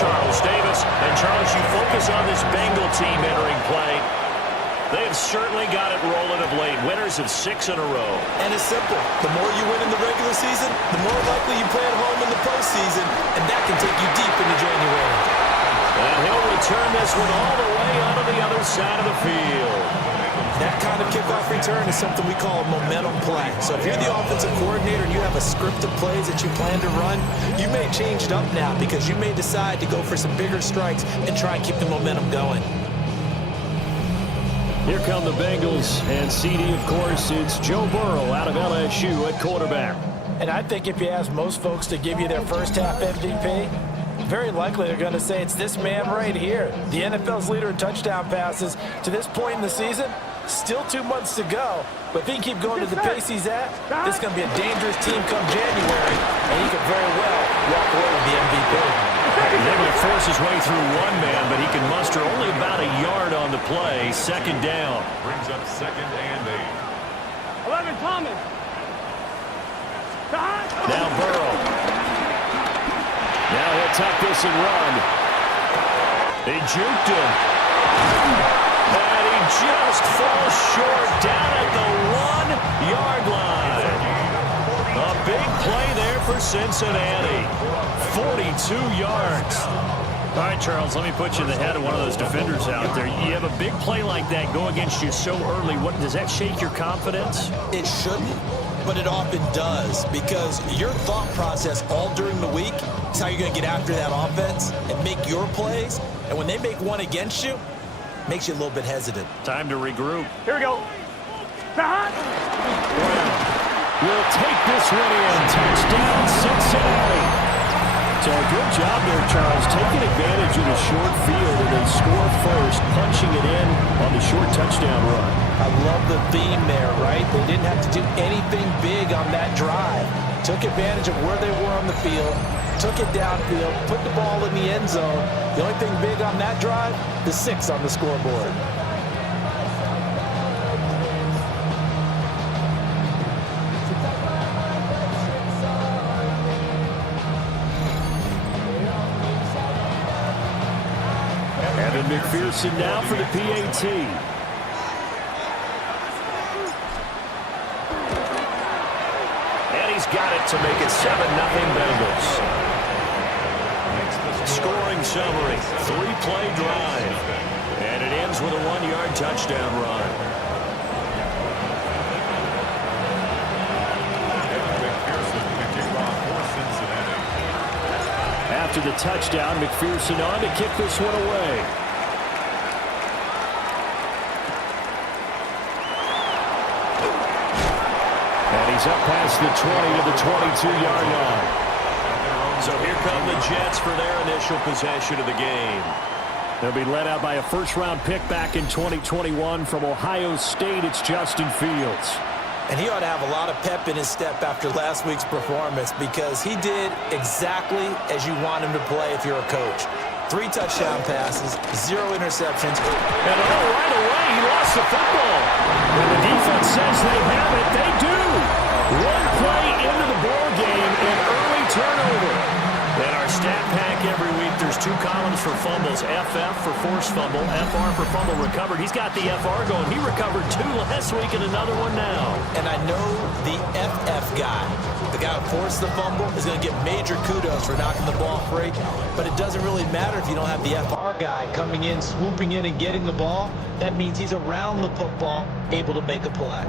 Charles Davis. And, Charles, you focus on this Bengal team entering play. They have certainly got it rolling of late. Winners of 6 in a row. And it's simple. The more you win in the regular season, the more likely you play at home in the postseason, and that can take you deep into January. And he'll return this one all the way onto the other side of the field. That kind of kickoff return is something we call a momentum play. So if you're the offensive coordinator and you have a script of plays that you plan to run, you may change it up now because you may decide to go for some bigger strikes and try and keep the momentum going. Here come the Bengals, and CD, of course, it's Joe Burrow out of LSU at quarterback. And I think if you ask most folks to give you their first half MVP, very likely they're going to say it's this man right here. The NFL's leader in touchdown passes to this point in the season. Still 2 months to go, but if he can keep going to the pace he's at, this is going to be a dangerous team come January, and he could very well walk away with the MVP. He's able to force his way through one man, but he can muster only about a yard on the play. Second down. Brings up 2nd and 8. 11, Thomas. Now Burrow. Now he'll tuck this and run. They juked him. And he just falls short down at the 1-yard line. A big play there for Cincinnati. 42 yards. All right, Charles, let me put you in the head of one of those defenders out there. You have a big play like that go against you so early. What does that shake your confidence? It shouldn't, but it often does because your thought process all during the week is how you're going to get after that offense and make your plays. And when they make one against you, it makes you a little bit hesitant. Time to regroup. Here we go. Brown will take this one in. Touchdown, Cincinnati. So good job there, Charles, taking advantage of the short field and then score first, punching it in on the short touchdown run. I love the theme there, right? They didn't have to do anything big on that drive. Took advantage of where they were on the field, took it downfield, put the ball in the end zone. The only thing big on that drive, the 6 on the scoreboard. Evan McPherson now for the PAT. And he's got it to make it 7-0 Bengals. Scoring summary, 3-play drive. And it ends with a 1-yard touchdown run. After the touchdown, McPherson on to kick this one away. And he's up past the 20 to the 22-yard line. So here come the Jets for their initial possession of the game. They'll be led out by a first-round pick back in 2021 from Ohio State. It's Justin Fields. And he ought to have a lot of pep in his step after last week's performance because he did exactly as you want him to play if you're a coach. 3 touchdown passes, 0 interceptions. And right away, he lost the football. When the defense says they have it, they do. One play into the ball game, an early turnover. In our stat pack every week, there's 2 columns for fumbles. FF for forced fumble, FR for fumble recovered. He's got the FR going. He recovered 2 last week and another one now. And I know the FF guy, the guy who forced the fumble, is going to get major kudos for knocking the ball free. But it doesn't really matter if you don't have the FR guy coming in, swooping in, and getting the ball. That means he's around the football, able to make a play.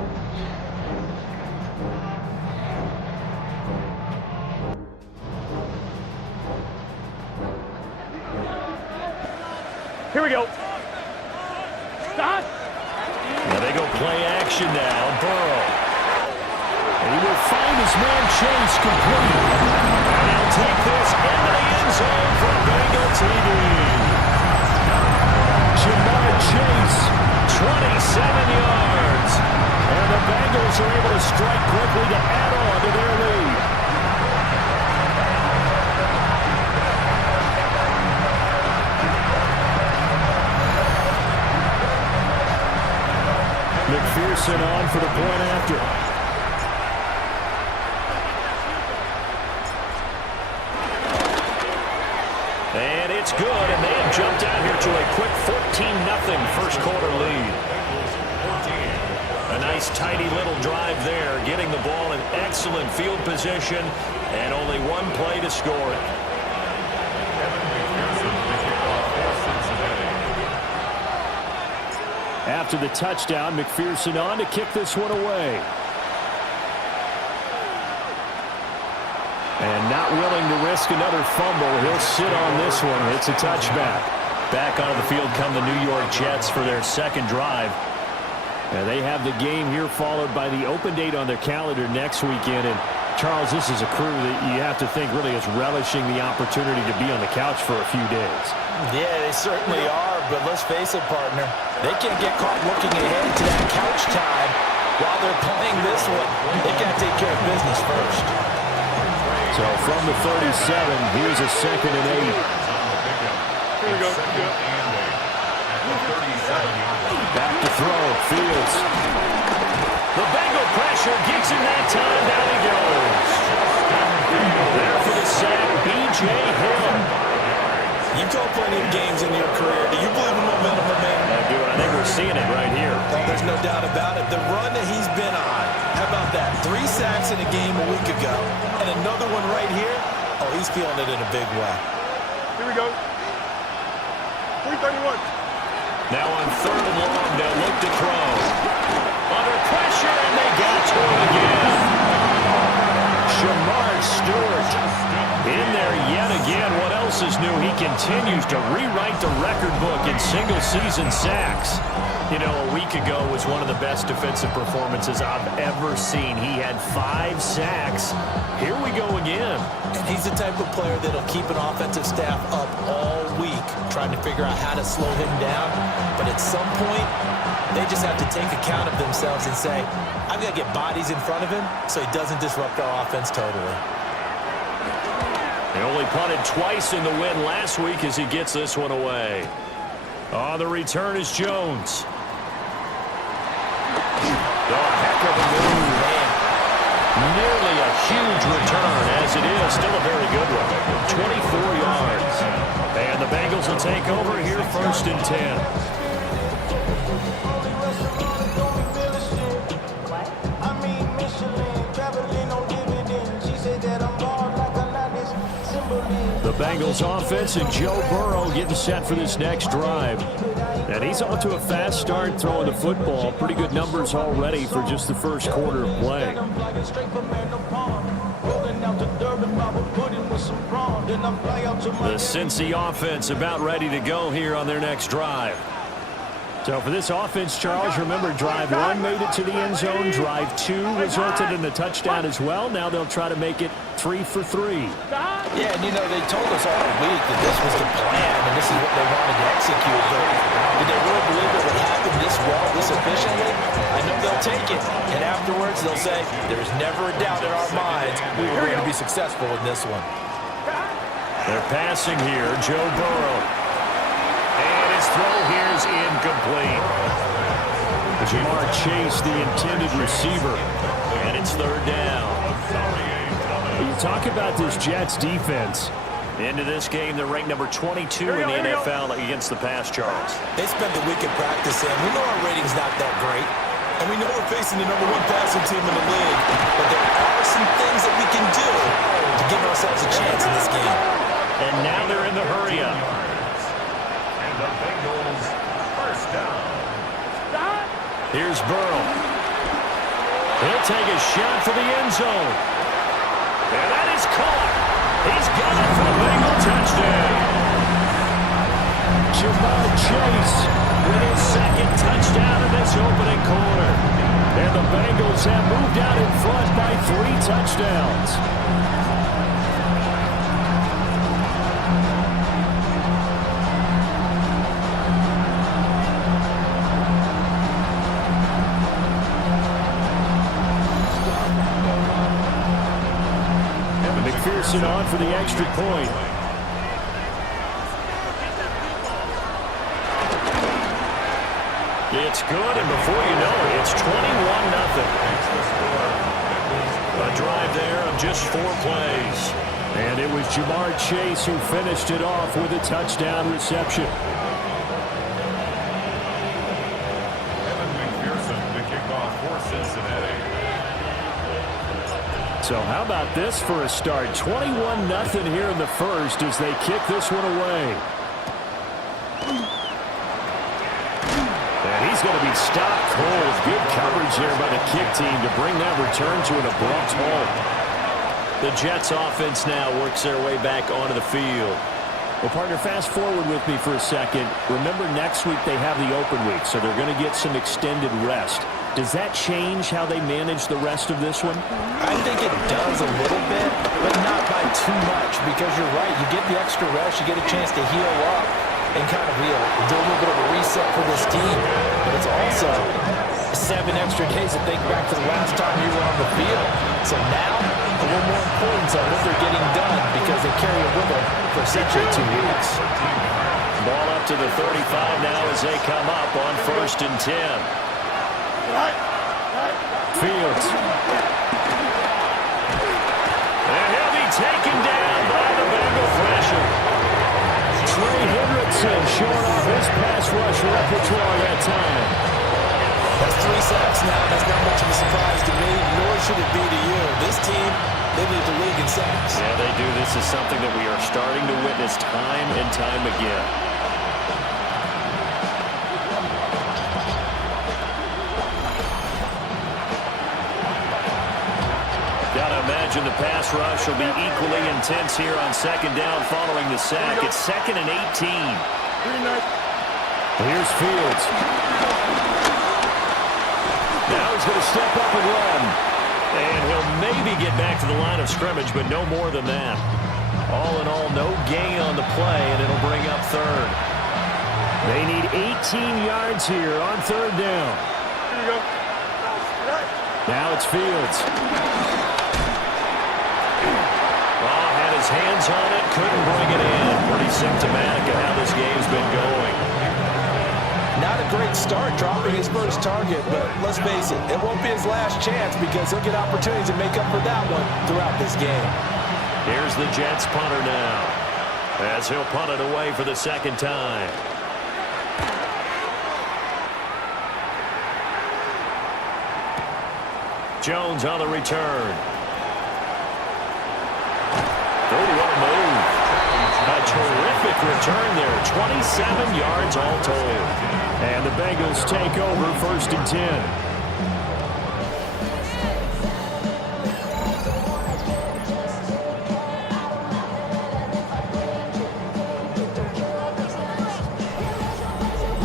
Here we go. Stop. Now they go play action now. Burrow. And he will find his man Chase complete. And he'll take this into the end zone for Bengal TV. Jamar Chase, 27 yards. And the Bengals are able to strike quickly to add on to their lead. McPherson on for the point after. And it's good, and they have jumped out here to a quick 14-0 first quarter lead. A nice, tidy little drive there, getting the ball in excellent field position, and only one play to score it. After the touchdown, McPherson on to kick this one away. And not willing to risk another fumble. He'll sit on this one. It's a touchback. Back onto the field come the New York Jets for their second drive. And they have the game here followed by the open date on their calendar next weekend. And Charles, this is a crew that you have to think really is relishing the opportunity to be on the couch for a few days. Yeah, they certainly are, but let's face it, partner. They can't get caught looking ahead to that couch time while they're playing this one. They got to take care of business first. So from the 37, here's a 2nd and 8. Here we go. Back to throw, Fields. The Bengal pressure gets him that time. Down he goes. There for the sack, B.J. Hill. You've called plenty of games in your career. Do you believe in momentum, man? I do, and I think we're seeing it right here. Well, there's no doubt about it. The run that he's been on, how about that? 3 sacks in a game a week ago, and another one right here. Oh, he's feeling it in a big way. Here we go. 331. Now on 3rd and long, they'll look to throw. Under pressure, and they got to him again. Shamar Stewart in there yet again. What else is new? He continues to rewrite the record book in single-season sacks. You know, a week ago was one of the best defensive performances I've ever seen. He had 5 sacks. Here we go again. And he's the type of player that'll keep an offensive staff up all week, trying to figure out how to slow him down. But at some point, they just have to take account of themselves and say, I've got to get bodies in front of him so he doesn't disrupt our offense totally. He only punted twice in the win last week as he gets this one away. On the return is Jones. Oh, heck of a move. Nearly a huge return, as it is. Still a very good one. 24 yards. And the Bengals will take over here 1st and 10. The Bengals offense and Joe Burrow getting set for this next drive. And he's off to a fast start throwing the football. Pretty good numbers already for just the first quarter of play. The Cincy offense about ready to go here on their next drive. So for this offense, Charles, remember drive 1 made it to the end zone. Drive 2 resulted in a touchdown as well. Now they'll try to make it 3 for 3. Yeah, and you know, they told us all week that this was the plan and this is what they wanted to execute. But did they really believe it would happen this well, this efficiently? I know they'll take it. And afterwards, they'll say, there's never a doubt in our minds we were going to be successful in this one. They're passing here. Joe Burrow. And his throw here is incomplete. Jamar Chase, the intended receiver. And it's 3rd down. You talk about this Jets defense. Into this game, they're ranked number 22 in the NFL against the pass, Charles. They spent the week at practice, and we know our rating's not that great. And we know we're facing the #1 passing team in the league. But there are some things that we can do to give ourselves a chance in this game. And now they're in the hurry-up. And the Bengals 1st down. Here's Burrow. He'll take a shot for the end zone. And that is caught. He's got it for the Bengal touchdown. Jamar Chase With his 2nd touchdown in this opening quarter. and the Bengals have moved out in front by 3 touchdowns. McPherson on for the extra point. It's good, and before you know it, it's 21-0. A drive there of just 4 plays. And it was Jamar Chase who finished it off with a touchdown reception. So how about this for a start? 21-0 here in the first as they kick this one away. And he's going to be stopped cold. Good coverage there by the kick team to bring that return to an abrupt halt. The Jets offense now works their way back onto the field. Well, partner, fast forward with me for a second. Remember, next week they have the open week, so they're going to get some extended rest. Does that change how they manage the rest of this one? I think it does a little bit, but not by too much, because you're right. You get the extra rest. You get a chance to heal up and kind of do a little bit of a reset for this team. But it's also 7 extra days to think back to the last time you were on the field. So now, a little more importance on what they're getting done because they carry it with them for essentially 2 weeks. Ball up to the 35 now as they come up on 1st and 10. Fields. And he'll be taken down by the Bengal pressure. Trey Hendrickson showing off his pass rush repertoire that time. That's 3 sacks now. That's not much of a surprise to me, nor should it be to you. This team, they lead the league in sacks. Yeah, they do. This is something that we are starting to witness time and time again. Imagine the pass rush will be equally intense here on 2nd down following the sack. It's 2nd and 18. Here's Fields. Now he's going to step up and run. And he'll maybe get back to the line of scrimmage, but no more than that. All in all, no gain on the play, and it'll bring up 3rd. They need 18 yards here on 3rd down. Here you go. Now it's Fields. His hands on it, couldn't bring it in. Pretty symptomatic of how this game's been going. Not a great start dropping his first target, but let's face it, it won't be his last chance because he'll get opportunities to make up for that one throughout this game. Here's the Jets punter now as he'll punt it away for the 2nd time. Jones on the return. Oh, what a move. A terrific return there. 27 yards all told. And the Bengals take over 1st and 10.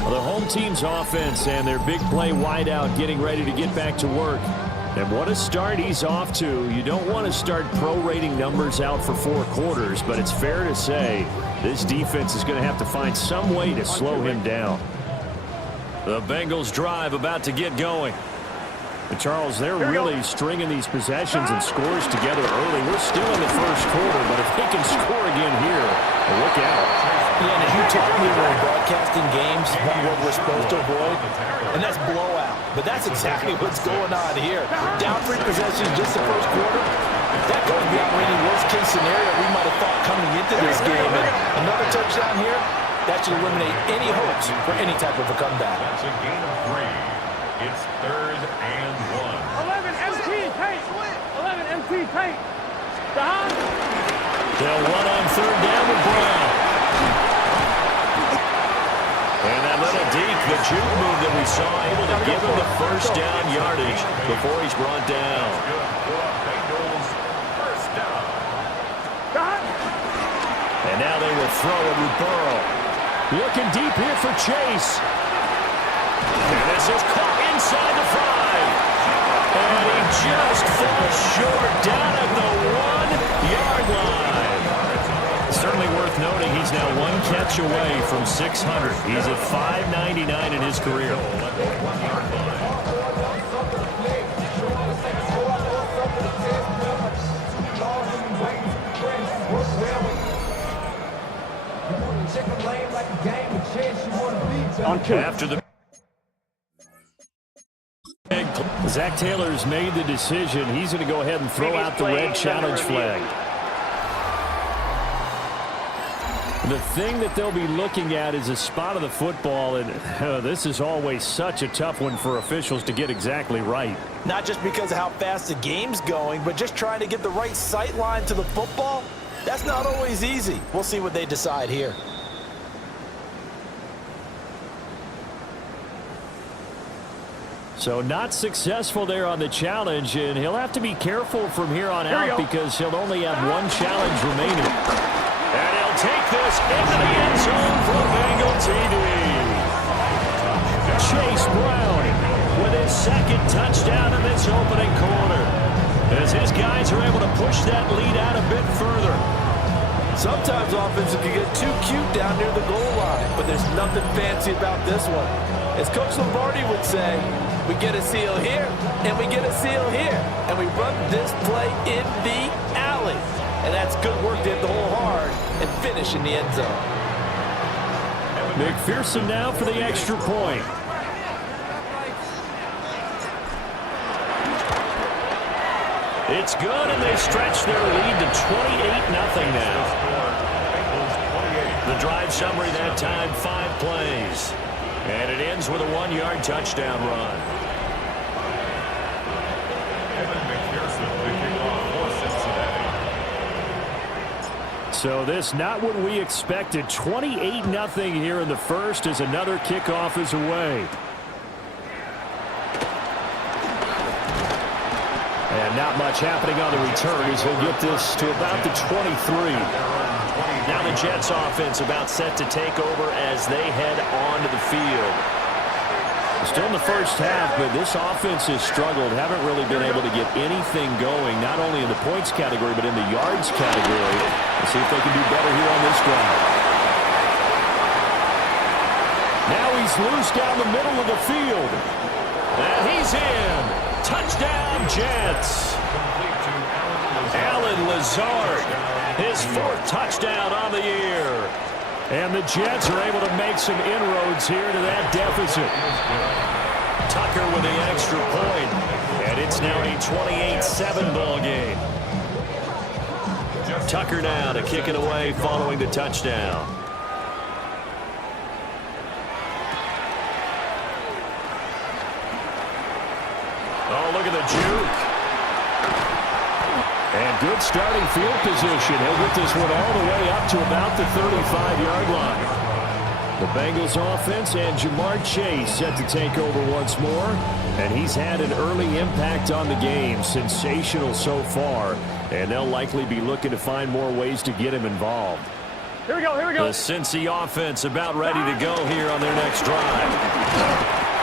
Well, the home team's offense and their big play wideout getting ready to get back to work. And what a start he's off to. You don't want to start prorating numbers out for 4 quarters, but it's fair to say this defense is going to have to find some way to slow him down. The Bengals drive about to get going. But Charles, they're really stringing these possessions and scores together early. We're still in the first quarter, but if they can score again here, look out. Yeah, and as you taught me when broadcasting games, one word we're supposed to avoid, and that's blowout. But that's exactly what's going on here. Down 3 possessions just the first quarter. That goes beyond any worst-case scenario we might have thought coming into this game. And another touchdown here, that should eliminate any hopes for any type of a comeback. That's a gain of 3. It's 3rd and 1. 11 MT paint. 11 MT paint. Down. They'll run on 3rd down with Brown. And that little deke, the juke move that we saw, able to give him the 1st down yardage before he's brought down. Bengals, 1st down. And now they will throw it with Burrow. Looking deep here for Chase. And this is caught inside the 5. And he just falls short down at the 1-yard line. Certainly worth noting he's now 1 catch away from 600. He's at 599 in his career. After the Zach Taylor's made the decision. He's going to go ahead and throw out the red challenge flag. The thing that they'll be looking at is a spot of the football, and this is always such a tough one for officials to get exactly right. Not just because of how fast the game's going, but just trying to get the right sight line to the football. That's not always easy. We'll see what they decide here. So not successful there on the challenge, and he'll have to be careful from here on out because he'll only have one challenge remaining. And he'll take this into the end zone for Bengal TD. Chase Brown with his second touchdown in this opening quarter, as his guys are able to push that lead out a bit further. Sometimes offenses can get too cute down near the goal line, but there's nothing fancy about this one. As Coach Lombardi would say, we get a seal here, and we get a seal here, and we run this play in the alley. And that's good work to hit the hole hard and finish in the end zone. McPherson now for the extra point. It's good, and they stretch their lead to 28-0 now. The drive summary that time, 5 plays. And it ends with a 1-yard touchdown run. So this not what we expected. 28-0 here in the first as another kickoff is away. And not much happening on the return as he'll get this to about the 23. Now the Jets offense about set to take over as they head onto the field. Still in the first half, but this offense has struggled. Haven't really been able to get anything going, not only in the points category, but in the yards category. Let's see if they can do better here on this drive. Now he's loose down the middle of the field. And he's in. Touchdown, Jets. Alan Lazard, his 4th touchdown on the year. And the Jets are able to make some inroads here to that deficit. Tucker with the extra point. And it's now a 28-7 ball game. Tucker now to kick it away following the touchdown. Oh, look at the juke. And good starting field position. He'll get this one all the way up to about the 35-yard line. The Bengals offense and Jamar Chase set to take over once more. And he's had an early impact on the game. Sensational so far. And they'll likely be looking to find more ways to get him involved. Here we go, here we go. The Cincy offense about ready to go here on their next drive.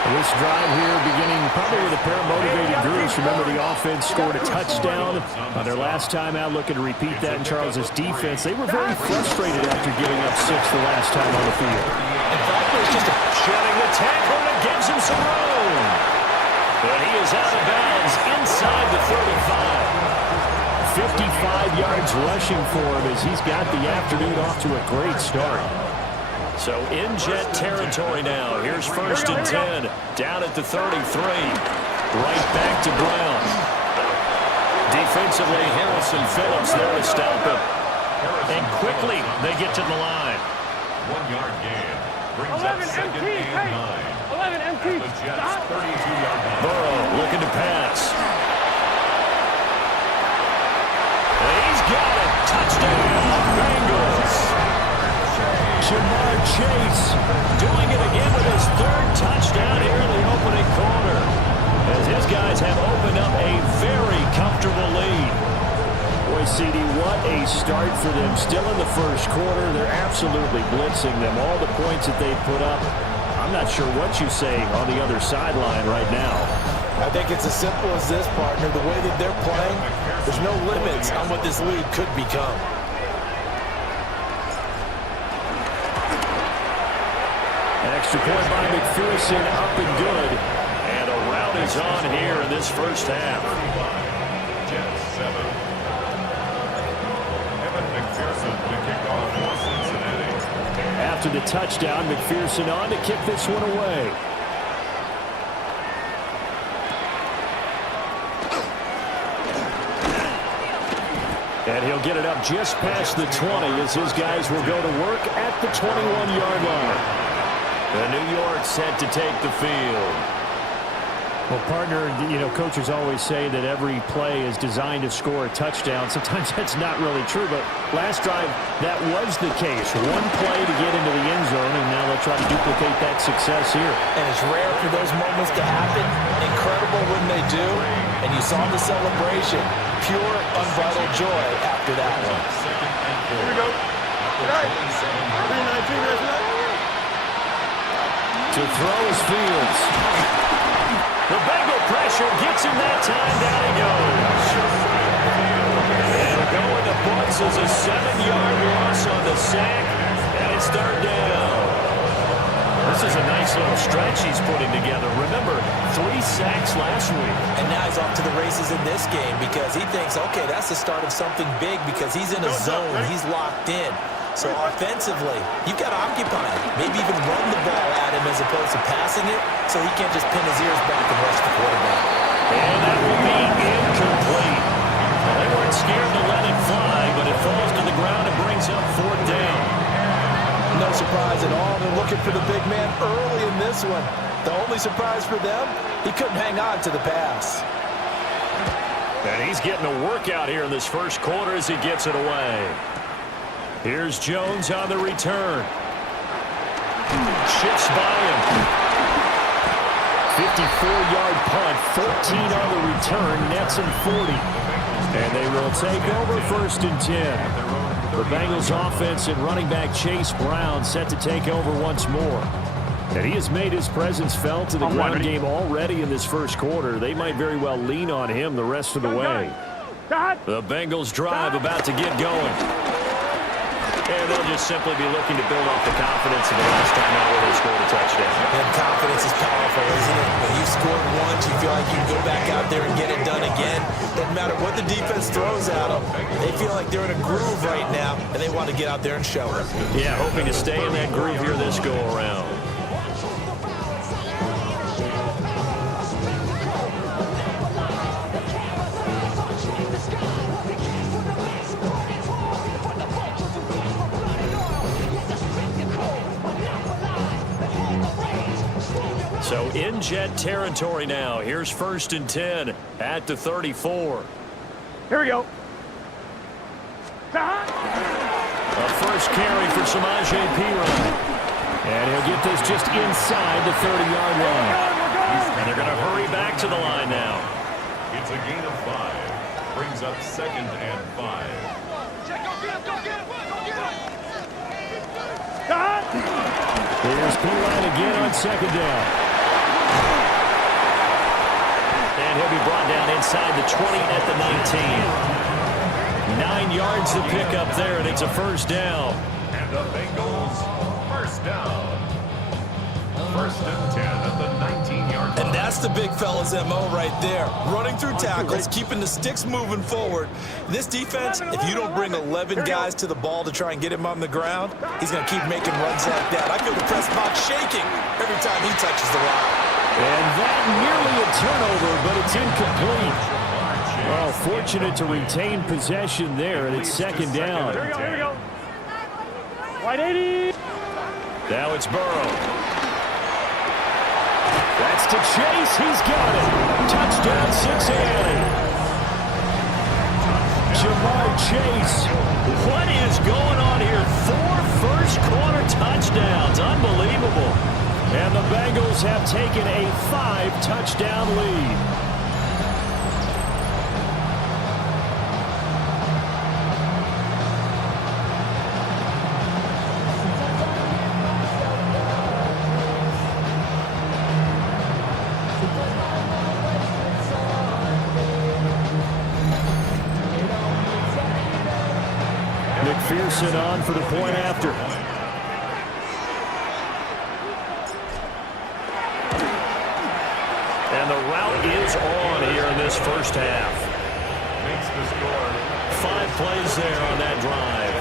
This drive here beginning probably with a pair of motivated groups. Remember, the offense scored a touchdown on their last time out, looking to repeat that in Charles' defense. They were very frustrated after giving up 6 the last time on the field. In fact, there's just a shedding the tackle that gives him some room. But he is out of bounds inside the 35. 55 yards rushing for him as he's got the afternoon off to a great start. So in Jet territory now. Here's 1st and 10. Down at the 33. Right back to Brown. Defensively, Harrison Phillips there to stop him. And quickly they get to the line. 1-yard gain. Brings up 2nd and 9. 11 MT. The Jets 32-yard line. Burrow looking to pass. And he's got it. Touchdown, Bengals. Jamar Chase doing it again with his 3rd touchdown here in the opening quarter. As his guys have opened up a very comfortable lead. Boy, CD, what a start for them. Still in the first quarter. They're absolutely blitzing them. All the points that they put up, I'm not sure what you say on the other sideline right now. I think it's as simple as this, partner. The way that they're playing, there's no limits on what this lead could become. Extra point by McPherson, up and good. And a rout is on here in this first half. Jets 7. Evan McPherson to kick off for Cincinnati. After the touchdown, McPherson on to kick this one away. And he'll get it up just past the 20 as his guys will go to work at the 21-yard line. The New York set to take the field. Well, partner, coaches always say that every play is designed to score a touchdown. Sometimes that's not really true, but last drive, that was the case. One play to get into the end zone, and now they'll try to duplicate that success here. And it's rare for those moments to happen. Incredible when they do. And you saw the celebration. Pure, unbridled joy after that one. Here we go. To throw is Fields. The Bengal pressure gets him that time. Down he goes. And going to Bucks is a 7-yard loss on the sack. And it's third down. This is a nice little stretch he's putting together. Remember, 3 sacks last week. And now he's off to the races in this game because he thinks, okay, that's the start of something big because he's in a zone. He's locked in. So offensively, you've got to occupy him. Maybe even run the ball at him as opposed to passing it so he can't just pin his ears back and rush the quarterback. And that will be incomplete. Well, they weren't scared to let it fly, but it falls to the ground and brings up fourth down. No surprise at all. They're looking for the big man early in this one. The only surprise for them, he couldn't hang on to the pass. And he's getting a workout here in this first quarter as he gets it away. Here's Jones on the return. Shifts by him. 54-yard punt, 14 on the return, nets him 40. And they will take over 1st and 10. The Bengals offense and running back Chase Brown set to take over once more. And he has made his presence felt in the ground game already in this first quarter. They might very well lean on him the rest of the way. The Bengals drive about to get going. And they'll just simply be looking to build off the confidence of the last time out where they scored a touchdown. And confidence is powerful, isn't it? When you've scored once, you feel like you can go back out there and get it done again. Doesn't matter what the defense throws at them. They feel like they're in a groove right now, and they want to get out there and show it. Yeah, hoping to stay in that groove here this go-around. So in Jet territory now. Here's 1st and 10 at the 34. Here we go. A first carry for Samaje Perine. And he'll get this just inside the 30-yard line. And they're going to hurry back to the line now. It's a gain of 5. Brings up 2nd and 5. Here's Perine again on 2nd down. And he'll be brought down inside the 20 at the 19. 9 yards to pick up there, and it's a first down. And the Bengals, first down. 1st and 10 at the 19-yard line. And that's the big fella's MO right there. Running through tackles, keeping the sticks moving forward. This defense, if you don't bring 11 guys to the ball to try and get him on the ground, he's going to keep making runs like that. I feel the press box shaking every time he touches the rock. And that nearly a turnover, but it's incomplete. Oh, fortunate to retain possession there, and it's 2nd down. Here we go. Wide 80. Now it's Burrow. That's to Chase. He's got it. Touchdown, Cincinnati. Jamar Chase. What is going on here? 4 first-quarter touchdowns. Unbelievable. And the Bengals have taken a 5-touchdown lead. McPherson on for the point after. And the route is on here in this first half. Makes the score. 5 plays there on that drive.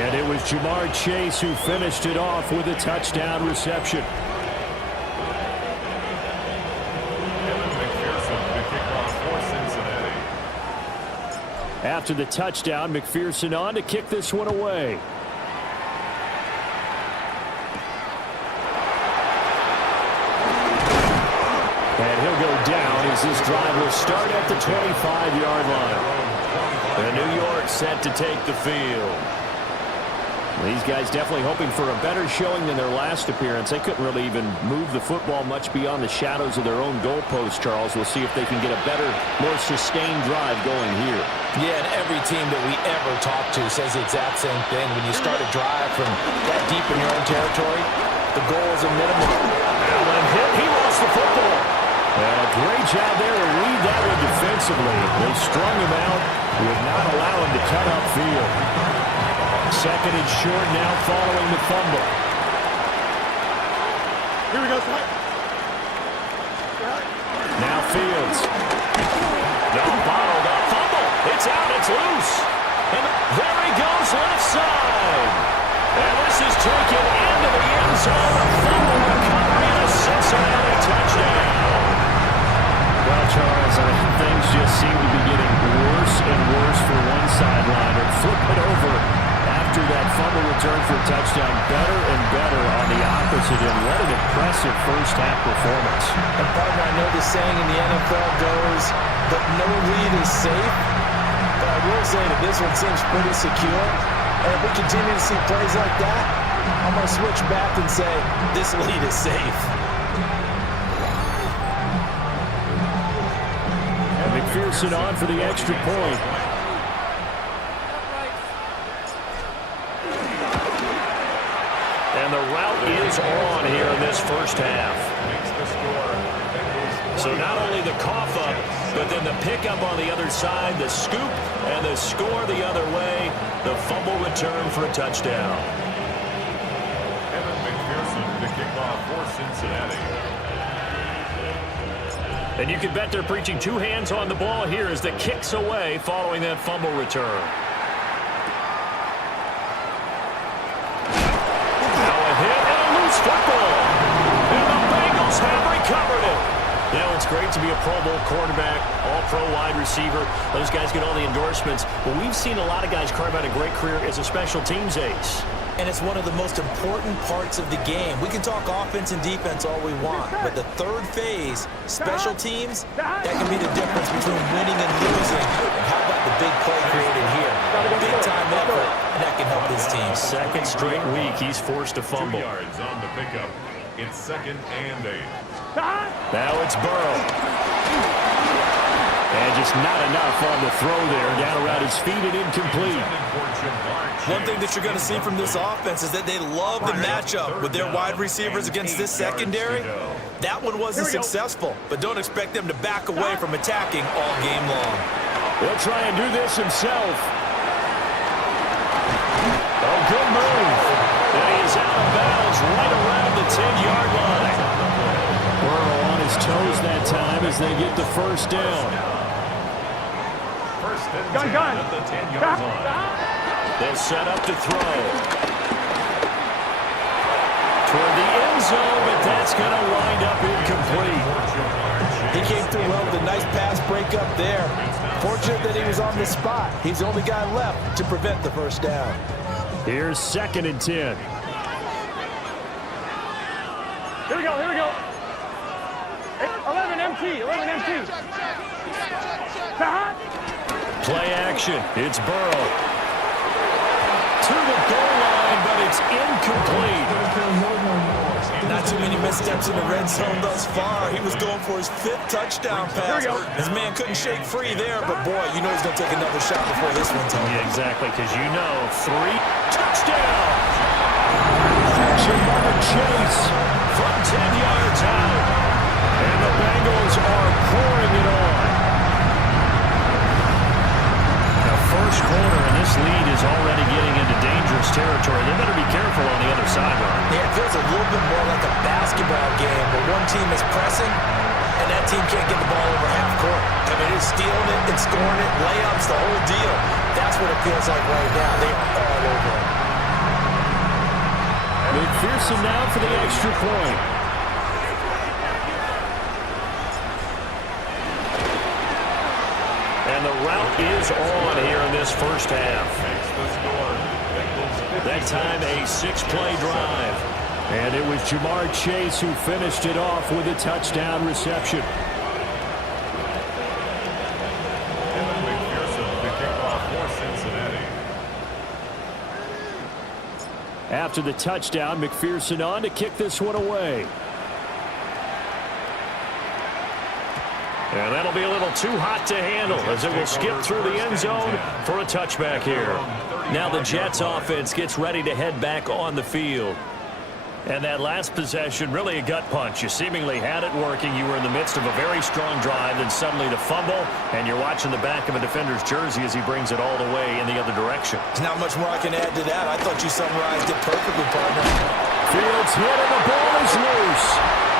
And it was Jamar Chase who finished it off with a touchdown reception. After the touchdown, McPherson on to kick this one away. And he'll go down as this drive will start at the 25-yard line. And New York set to take the field. These guys definitely hoping for a better showing than their last appearance. They couldn't really even move the football much beyond the shadows of their own goalpost, Charles. We'll see if they can get a better, more sustained drive going here. Yeah, and every team that we ever talk to says the exact same thing. When you start a drive from that deep in your own territory, the goal is a minimum. Allen hit. He lost the football. And a great job there to read that one defensively. They strung him out, would not allow him to cut upfield. Second and short now following the fumble. Here we go, Scott. Now Fields. No, bottled up fumble. It's out. It's loose. And there he goes left side. And this is taken into the end zone. A fumble recovery and a Cincinnati touchdown. Well, Charles, things just seem to be getting worse and worse for one sideline. And flip it over after that fumble return for a touchdown. Better and better on the opposite end. What an impressive first-half performance. And, partner, I know the saying in the NFL goes that no lead is safe, but I will say that this one seems pretty secure. And if we continue to see plays like that, I'm going to switch back and say this lead is safe. And McPherson on for the extra point. And the route is on here in this first half. So not only the cough up, but then the pickup on the other side, the scoop, and the score the other way. The fumble return for a touchdown. Evan McPherson to kick off for Cincinnati. And you can bet they're preaching two hands on the ball here as the kick's away following that fumble return. Football. And the Bengals have recovered it. You know, it's great to be a Pro Bowl quarterback, all-pro wide receiver. Those guys get all the endorsements. But we've seen a lot of guys carve out a great career as a special teams ace. And it's one of the most important parts of the game. We can talk offense and defense all we want, but the third phase, special teams, that can be the difference between winning and losing. And how about the big play created here? Big-time effort, and that can help his team. Second straight week, he's forced to fumble. 2 yards on the pickup. It's 2nd and 8. Now it's Burrow. And just not enough on the throw there. Down around his feet and incomplete. One thing that you're going to see from this offense is that they love the matchup with their wide receivers against this secondary. That one wasn't successful, but don't expect them to back away from attacking all game long. He'll try and do this himself. Oh, good move. And he is out of bounds right around the 10-yard line. Burrow on his toes that time as they get the first down. First and 10 at the 10-yard line. They'll set up to throw. Toward the end zone, but that's going to wind up incomplete. He came through well with a nice pass breakup there. Fortunate that he was on the spot. He's the only guy left to prevent the first down. Here's 2nd and 10. Here we go, here we go. 11 MT, 11 MT. Play action. It's Burrow. To the goal line, but it's incomplete. Not too many missteps in the red zone thus far. He was going for his 5th touchdown pass. His man couldn't shake free there, but boy, you know he's going to take another shot before this one's over. Yeah, exactly, because you know, 3 touchdown. Jamar Chase from 10 yards out. And the Bengals are pouring it on. First quarter, and this lead is already getting into dangerous territory. They better be careful on the other sideline. Yeah, it feels a little bit more like a basketball game where one team is pressing and that team can't get the ball over half court. I mean, it's stealing it and scoring it, layups, the whole deal. That's what it feels like right now. They are all over it. McPherson now for the extra point. And the route is on here in this first half. That time a 6-play drive. And it was Jamar Chase who finished it off with a touchdown reception. After the touchdown, McPherson on to kick this one away. And that'll be a little too hot to handle as it will skip through the end zone for a touchback here. Now the Jets offense gets ready to head back on the field. And that last possession, really a gut punch. You seemingly had it working. You were in the midst of a very strong drive, then suddenly the fumble, and you're watching the back of a defender's jersey as he brings it all the way in the other direction. There's not much more I can add to that. I thought you summarized it perfectly, partner. Fields hit, and the ball is loose.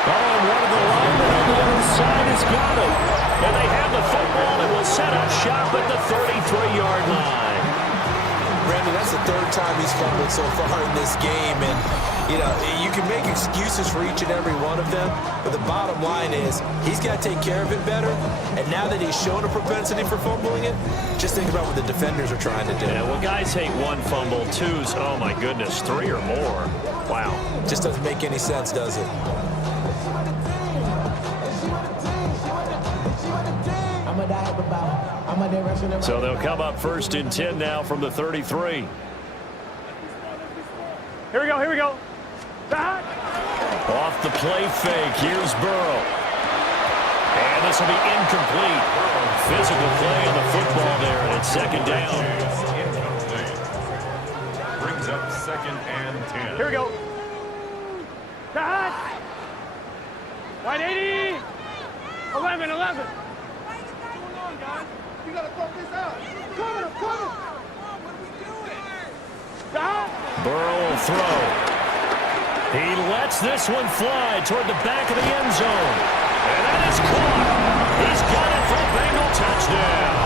Oh, and one of the linemen on the other side has got it. And they have the football and will set up shop at the 33-yard line. Brandon, that's the third time he's fumbled so far in this game, and you can make excuses for each and every one of them, but the bottom line is he's got to take care of it better, and now that he's shown a propensity for fumbling it, just think about what the defenders are trying to do. Yeah, well, guys hate one fumble, twos, oh my goodness, 3 or more. Wow. Just doesn't make any sense, does it? So they'll come up 1st and 10 now from the 33. Here we go, here we go. Back. Off the play fake, here's Burrow. And this will be incomplete. Physical play on the football there, and it's 2nd down. Brings up 2nd and 10. Here we go. Back. 180. 11. What's going on, guys? You gotta talk this out. Come on. Back. Burrow will throw. He lets this one fly toward the back of the end zone. And that is caught. He's got it for a Bengal touchdown.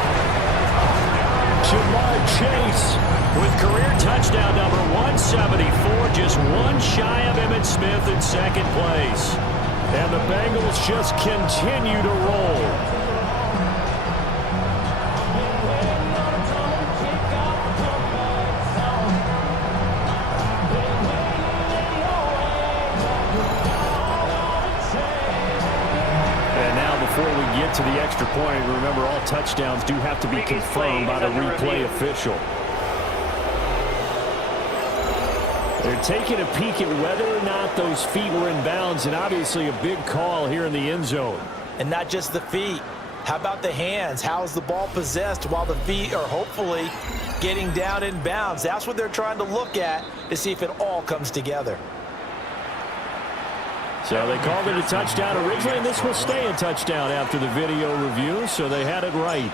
Jamar Chase with career touchdown number 174, just one shy of Emmitt Smith in 2nd place. And the Bengals just continue to roll. Before we get to the extra point, remember all touchdowns do have to be confirmed by the replay official. They're taking a peek at whether or not those feet were in bounds, and obviously a big call here in the end zone. And not just the feet. How about the hands? How is the ball possessed while the feet are hopefully getting down in bounds? That's what they're trying to look at to see if it all comes together. So they called it a touchdown originally, and this will stay a touchdown after the video review, so they had it right.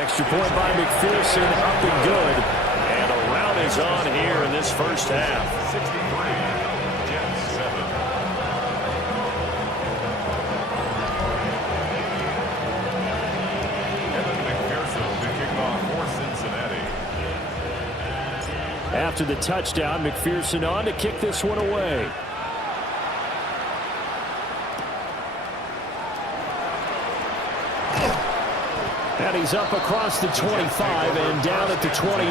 Extra point by McPherson, up and good. And a rout is on here in this first half. 63, Jets 7. Evan McPherson to kick off for Cincinnati. After the touchdown, McPherson on to kick this one away. And he's up across the 25 and down at the 28.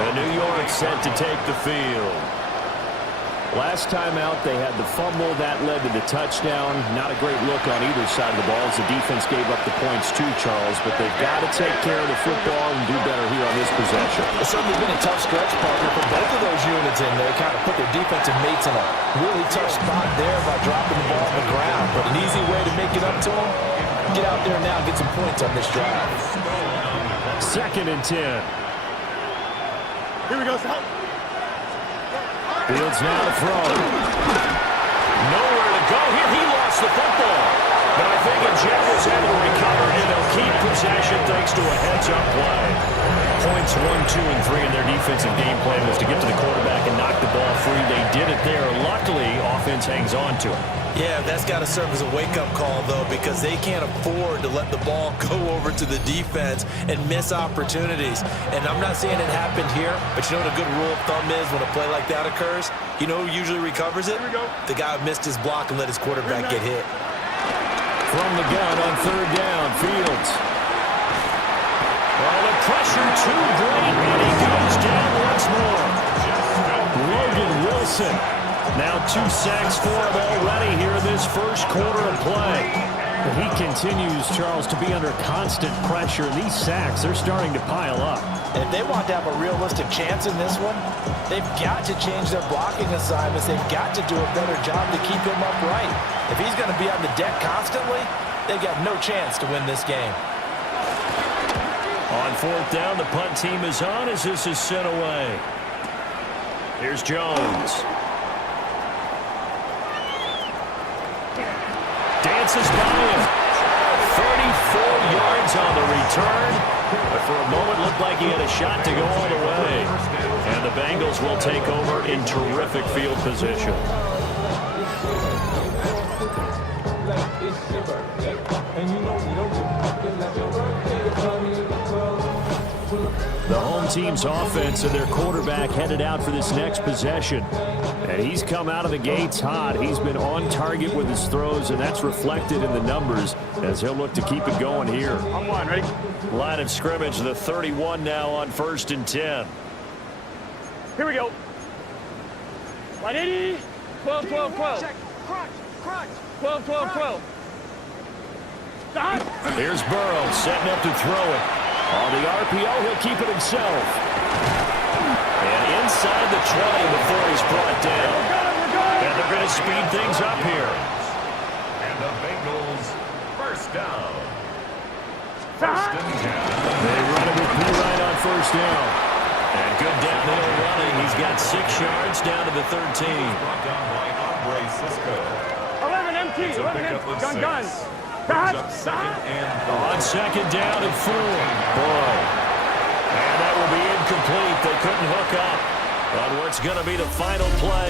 And New York set to take the field. Last time out, they had the fumble. That led to the touchdown. Not a great look on either side of the ball as the defense gave up the points too, Charles. But they've got to take care of the football and do better here on this possession. It's certainly been a tough stretch, partner, for both of those units in there. Kind of put their defensive mates in a really tough spot there by dropping the ball on the ground. But an easy way to make it up to them, get out there now and get some points on this drive. 2nd and 10. Here we go, Sal. Fields now to throw. Nowhere to go here. He lost the football. But I think a Jet was able to recover, and they'll keep possession thanks to a heads-up play. Points 1, 2, and 3 in their defensive game plan was to get to the quarterback and knock the ball free. They did it there. Luckily, offense hangs on to it. Yeah, that's got to serve as a wake-up call, though, because they can't afford to let the ball go over to the defense and miss opportunities. And I'm not saying it happened here, but you know what a good rule of thumb is when a play like that occurs? You know who usually recovers it? The guy who missed his block and let his quarterback get hit. From the gun on third down, Fields. Oh, the pressure too great, and he goes down once more. Logan Wilson. Now 2 sacks for him already here in this first quarter of play. He continues, Charles, to be under constant pressure. These sacks, they're starting to pile up. If they want to have a realistic chance in this one, they've got to change their blocking assignments. They've got to do a better job to keep him upright. If he's going to be on the deck constantly, they've got no chance to win this game. On fourth down, the punt team is on as this is sent away. Here's Jones. Dances by him. 34 yards on the return. But for a moment, looked like he had a shot to go all the way. And the Bengals will take over in terrific field position. The home team's offense and their quarterback headed out for this next possession. And he's come out of the gates hot. He's been on target with his throws, and that's reflected in the numbers as he'll look to keep it going here. I'm one, ready? Line of scrimmage, the 31 now on 1st and 10. Here we go. 180. 12, 12, 12. Check. Crunch. 12, 12, 12. Stop. Here's Burrow setting up to throw it. On the RPO, he'll keep it himself. And inside the 20 before he's brought down. And they're going to speed things up here. And the Bengals first down. 1st and 10. They run it with P-Ryan on first down. And good downhill running. He's got 6 yards down to the 13. Brought down by Andre Cisco. 11 MT. 11 MT. Gun. Brings up 2nd and 4. On 2nd down and 4. Boy. And that will be incomplete. They couldn't hook up on what's going to be the final play.